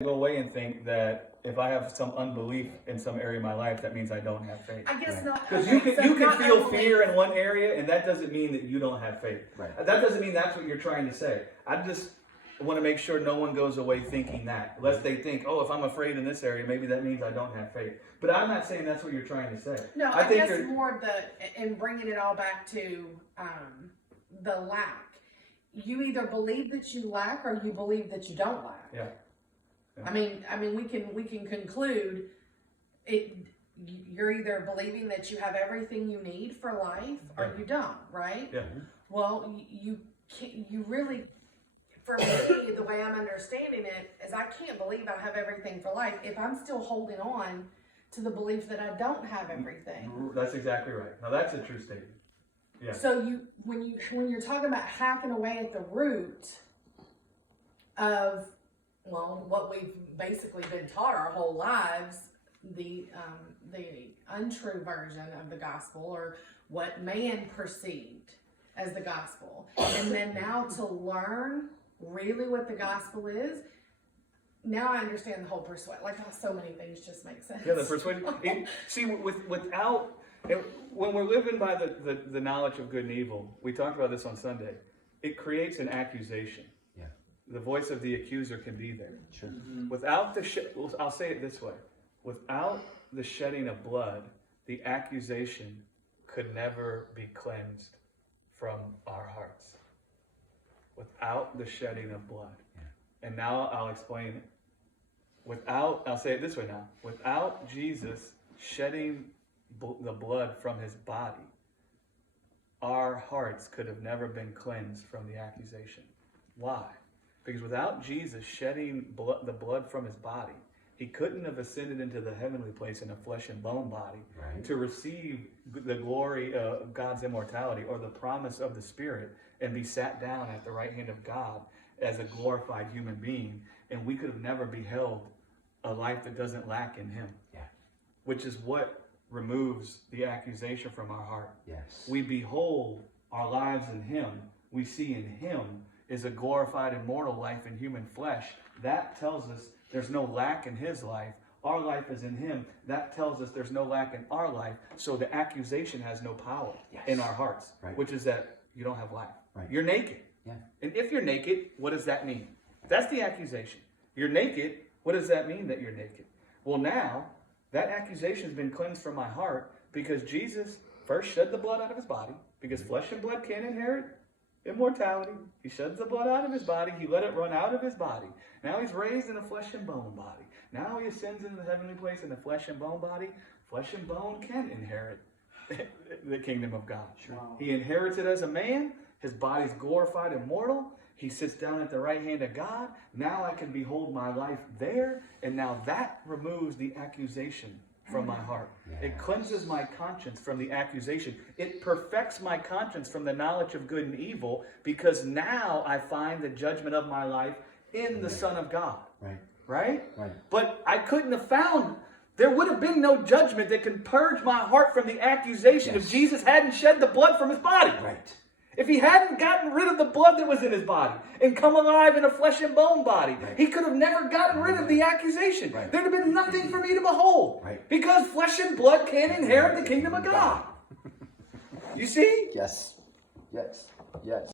Go away and think that if I have some unbelief in some area of my life, that means I don't have faith. I guess not. Because Okay, you can feel unbelief. fear in one area, and that doesn't mean that you don't have faith. Right. That doesn't mean that's what you're trying to say. I just want to make sure no one goes away thinking that, lest they think, oh, if I'm afraid in this area, maybe that means I don't have faith. But I'm not saying that's what you're trying to say. No, I think guess more of and bringing it all back to the lack. You either believe that you lack or you believe that you don't lack. Yeah. I mean, we can conclude it. You're either believing that you have everything you need for life, or you don't, right? Yeah. Well, you really, for me, the way I'm understanding it is, I can't believe I have everything for life if I'm still holding on to the belief that I don't have everything. That's exactly right. Now that's a true statement. Yeah. So when you're talking about hacking away at the root of, well, what we've basically been taught our whole lives, the untrue version of the gospel, or what man perceived as the gospel, and then now to learn really what the gospel is. Now I understand the whole persuasion. Like how so many things just make sense. Yeah, the persuasion. See, without, when we're living by the knowledge of good and evil, we talked about this on Sunday, it creates an accusation. Yeah. The voice of the accuser can be there. Sure. Without I'll say it this way. Without the shedding of blood, the accusation could never be cleansed from our hearts. Without the shedding of blood. Yeah. And now I'll explain it. I'll say it this way now. Without Jesus shedding the blood from his body, our hearts could have never been cleansed from the accusation. Why? Because without Jesus shedding the blood from his body, he couldn't have ascended into the heavenly place in a flesh and bone body to receive the glory of God's immortality or the promise of the Spirit and be sat down at the right hand of God as a glorified human being. And we could have never beheld a life that doesn't lack in him. Yeah. Which is what removes the accusation from our heart. Yes. We behold our lives in him. We see in him is a glorified immortal life in human flesh. That tells us there's no lack in his life. Our life is in him. That tells us there's no lack in our life. So the accusation has no power in our hearts, which is that you don't have life. Right. You're naked. Yeah. And if you're naked, what does that mean? That's the accusation. You're naked. What does that mean that you're naked? Well, now that accusation has been cleansed from my heart because Jesus first shed the blood out of his body, because flesh and blood can't inherit immortality. He sheds the blood out of his body. He let it run out of his body. Now he's raised in a flesh and bone body. Now he ascends into the heavenly place in the flesh and bone body. Flesh and bone can inherit the kingdom of God. Sure. Wow. He inherits it as a man. His body's glorified, immortal. He sits down at the right hand of God. Now I can behold my life there. And now that removes the accusation from my heart. Yes. It cleanses my conscience from the accusation. It perfects my conscience from the knowledge of good and evil, because now I find the judgment of my life in the Son of God. Right? But I couldn't have found, there would have been no judgment that can purge my heart from the accusation if Jesus hadn't shed the blood from his body. Right. If he hadn't gotten rid of the blood that was in his body and come alive in a flesh and bone body, he could have never gotten rid of the accusation. There'd have been nothing for me to behold. Because flesh and blood can't inherit the kingdom of God. You see? Yes. Yes. Yes.